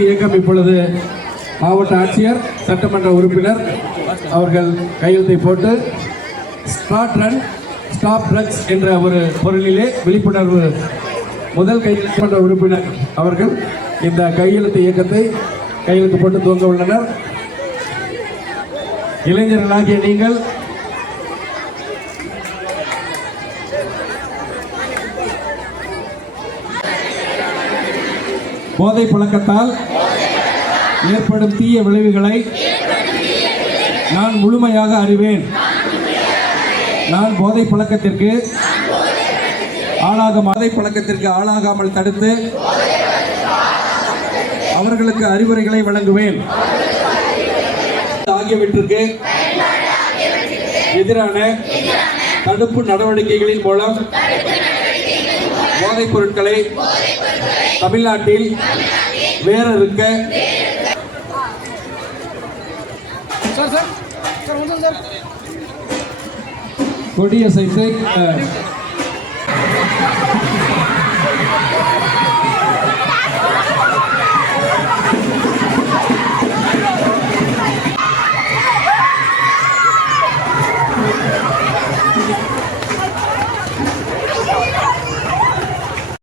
இயக்கம் இப்பொழுது மாவட்ட ஆட்சியர் சட்டமன்ற உறுப்பினர் அவர்கள் கையெழுத்தை போட்டு ஸ்டார்ட் ரன் ஸ்டாப் ட்ரக்ஸ் என்ற ஒரு பொருளிலே விழிப்புணர்வு முதல் கையெழுத்து உறுப்பினர் அவர்கள் இந்த கையெழுத்து இயக்கத்தை கையெழுத்து போட்டு துவங்க உள்ளனர். இளைஞர்களாகிய நீங்கள் போதை பழக்கத்தால் ஏற்படும் தீய விளைவுகளை நான் முழுமையாக அறிவேன். நான் போதை பழக்கத்திற்கு ஆளாகாமல் தடுத்து அவர்களுக்கு அறிவுரைகளை வழங்குவேன். ஆகியவற்றிற்கு எதிரான தடுப்பு நடவடிக்கைகளின் மூலம் போதைப் பொருட்களை தமிழ்நாட்டில் வேறறுக்க கொடியசைத்து